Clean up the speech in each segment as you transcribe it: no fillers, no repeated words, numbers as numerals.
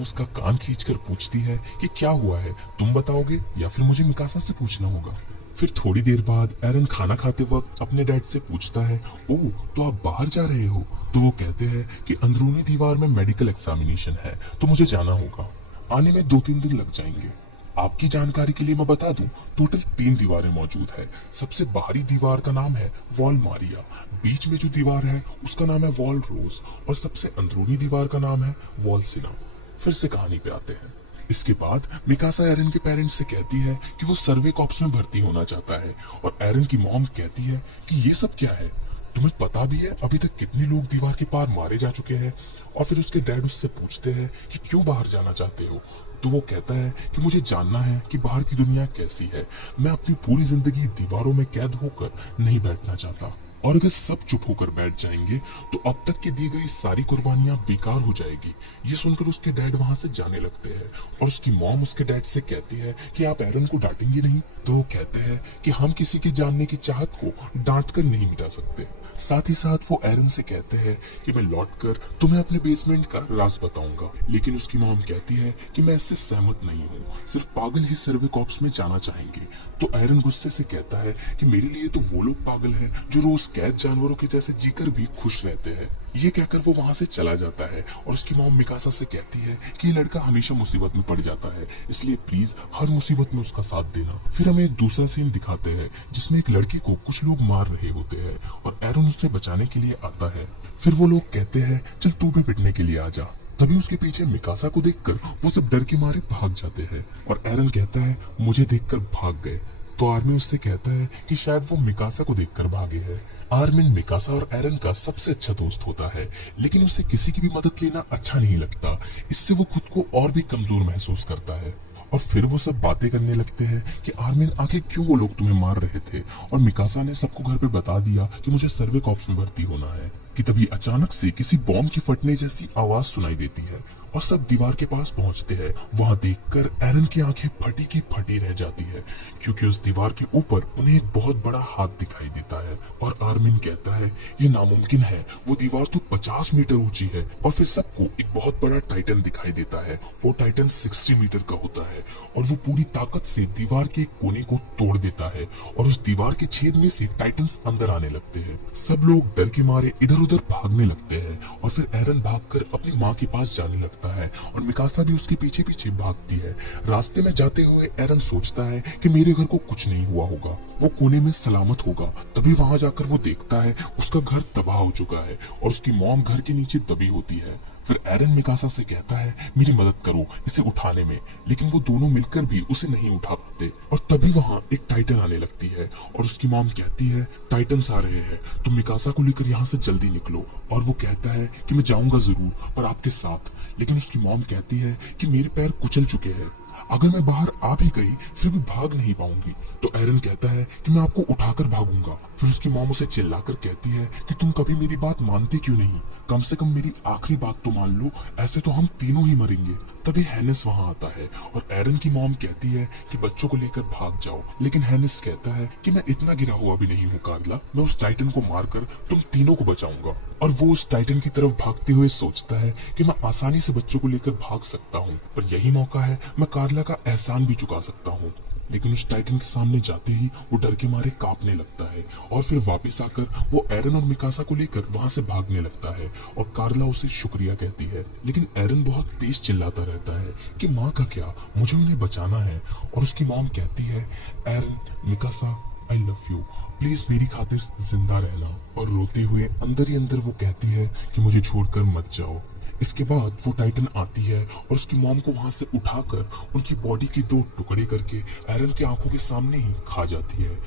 Mom उसका कान खींचकर पूछती है कि क्या हुआ है, तुम बताओगे या फिर मुझे मिकासा से पूछना होगा। फिर थोड़ी देर बाद एरन खाना खाते वक्त अपने डैड से पूछता है, ओह तो आप बाहर जा रहे हो। तो वो कहते हैं कि अंदरूनी दीवार में मेडिकल एग्जामिनेशन है तो मुझे जाना होगा, आने में 2-3 दिन लग जाएंगे। आपकी जानकारी के लिए मैं बता दूं, टोटल 3 दीवारें मौजूद है। सबसे बाहरी दीवार का नाम है वॉल मारिया, बीच में जो दीवार है उसका नाम है वॉल रोज और सबसे अंदरूनी दीवार का नाम है वॉल सिना। फिर से कहानी पे आते हैं। इसके बाद मिकासा एरन के पेरेंट्स से कहती है कि वो सर्वे कॉप्स में भर्ती होना चाहता है और एरन की मॉम कहती है कि ये सब क्या है, तुम्हें पता भी है अभी तक कितने लोग दीवार के पार मारे जा चुके हैं। और फिर उसके डैड उससे पूछते हैं कि क्यों बाहर जाना चाहते हो। तो वो कहता है कि मुझे जानना है कि बाहर की दुनिया कैसी है, मैं अपनी पूरी जिंदगी दीवारों में कैद होकर नहीं बैठना चाहता, और अगर सब चुप होकर बैठ जाएंगे तो अब तक की दी गई सारी कुर्बानियां बेकार हो जाएगी। ये सुनकर उसके डैड वहां से जाने लगते हैं और उसकी मॉम उसके डैड से कहती है कि आप एरन को डांटेंगे नहीं। तो वो कहते हैं कि हम किसी के जानने की चाहत को डांट कर नहीं मिटा सकते। साथ ही साथ वो एरन से कहते हैं कि मैं लौटकर तुम्हें अपने बेसमेंट का राज बताऊंगा, लेकिन उसकी मॉम कहती है कि मैं इससे सहमत नहीं हूँ, सिर्फ पागल ही सर्वे कॉप्स में जाना चाहेंगे। तो एरन गुस्से से कहता है कि मेरे लिए तो वो लोग पागल हैं जो रोज कैद जानवरों के जैसे जीकर भी खुश रहते हैं। ये कहकर वो वहां से चला जाता है और उसकी मॉम मिकासा से कहती है कि ये लड़का हमेशा मुसीबत में पड़ जाता है, इसलिए प्लीज हर मुसीबत में उसका साथ देना। फिर हमें एक दूसरा सीन दिखाते हैं जिसमें एक लड़की को कुछ लोग मार रहे होते हैं और एरन उसे बचाने के लिए आता है। फिर वो लोग कहते हैं चल तू भी पिटने के लिए आ जा। तभी उसके पीछे मिकासा को देखकर वो सब डर के मारे भाग जाते हैं और एरन कहता है मुझे देखकर भाग गए। तो आर्मी उससे कहता है कि शायद वो मिकासा को देखकर भागे है। आर्मिन मिकासा और एरन का सबसे अच्छा दोस्त होता है, लेकिन उसे किसी की भी मदद लेना अच्छा नहीं लगता। इससे वो खुद को और भी कमजोर महसूस करता है। और फिर वो सब बातें करने लगते हैं कि आर्मिन आखिर क्यों वो लोग तुम्हें मार रहे थे, और मिकासा ने सबको घर पे बता दिया कि मुझे सर्वे कॉप्स में भर्ती होना है। कि तभी अचानक से किसी बॉम्ब की फटने जैसी आवाज सुनाई देती है और सब दीवार के पास पहुंचते हैं। वहां देखकर एरन की आंखें फटी की फटी रह जाती है, क्योंकि उस दीवार के ऊपर उन्हें एक बहुत बड़ा हाथ दिखाई देता है। और आर्मिन कहता है ये नामुमकिन है, वो दीवार तो 50 मीटर ऊंची है। और फिर सबको एक बहुत बड़ा टाइटन दिखाई देता है। वो टाइटन 60 मीटर का होता है और वो पूरी ताकत से दीवार के एक कोने को तोड़ देता है और उस दीवार के छेद में से टाइटन्स अंदर आने लगते हैं। सब लोग डर के मारे इधर उधर भागने लगते हैं और फिर एरन भागकर अपनी माँ के पास जाने लगता है और मिकासा भी उसके पीछे पीछे भागती है। रास्ते में जाते हुए एरन सोचता है कि मेरे घर को कुछ नहीं हुआ होगा, वो कोने में सलामत होगा। तभी वहां जाकर वो देखता है उसका घर तबाह हो चुका है और उसकी मॉम घर के नीचे दबी होती है। फिर एरन मिकासा से कहता है मेरी मदद करो इसे उठाने में, लेकिन वो दोनों मिलकर भी उसे नहीं उठा पाते। और तभी वहां एक टाइटन आने लगती है और उसकी मॉम कहती है टाइटन्स आ रहे हैं, तुम मिकासा को लेकर यहाँ से जल्दी निकलो। और वो कहता है कि मैं जाऊंगा जरूर पर आपके साथ, लेकिन उसकी मॉम कहती है कि मेरे पैर कुचल चुके हैं, अगर मैं बाहर आ भी गई फिर भी भाग नहीं पाऊंगी। तो एरन कहता है कि मैं आपको उठाकर भागूंगा। फिर उसकी मॉम उसे चिल्लाकर कहती है कि तुम कभी मेरी बात मानते क्यों नहीं, कम से कम मेरी आखिरी बात तो मान लो, ऐसे तो हम तीनों ही मरेंगे। तभी हैनिस वहां आता है और एरन की मॉम कहती है कि बच्चों को लेकर भाग जाओ, लेकिन हैनिस कहता है कि मैं इतना गिरा हुआ भी नहीं हूँ कार्ला, मैं उस टाइटन को मारकर तुम तीनों को बचाऊंगा। और वो उस टाइटन की तरफ भागते हुए सोचता है कि मैं आसानी से बच्चों को लेकर भाग सकता हूँ, पर यही मौका है मैं कार्ला का एहसान भी चुका सकता हूँ। लेकिन उस टाइटन के सामने जाते ही वो डर के मारे कांपने लगता है और फिर वापस आकर वो एरन और मिकासा को लेकर वहां से भागने लगता है और कार्ला उसे शुक्रिया कहती है। लेकिन एरन बहुत तेज चिल्लाता रहता है कि माँ का क्या, मुझे उन्हें बचाना है। और उसकी मॉम कहती है Eren Mikasa I love you, please मेरी खातिर जिंदा रहना। और रोते हुए अंदर ही अंदर वो कहती है कि मुझे छोड़कर मत जाओ। इसके बाद वो टाइटन आती है और उसकी मॉम को वहां से उठाकर उनकी बॉडी के 2 टुकड़े करके एरन के आंखों के सामने ही खा जाती है।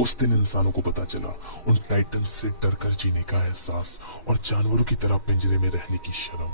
उस दिन इंसानों को पता चला उन टाइटन से डर कर जीने का एहसास और जानवरों की तरह पिंजरे में रहने की शर्म।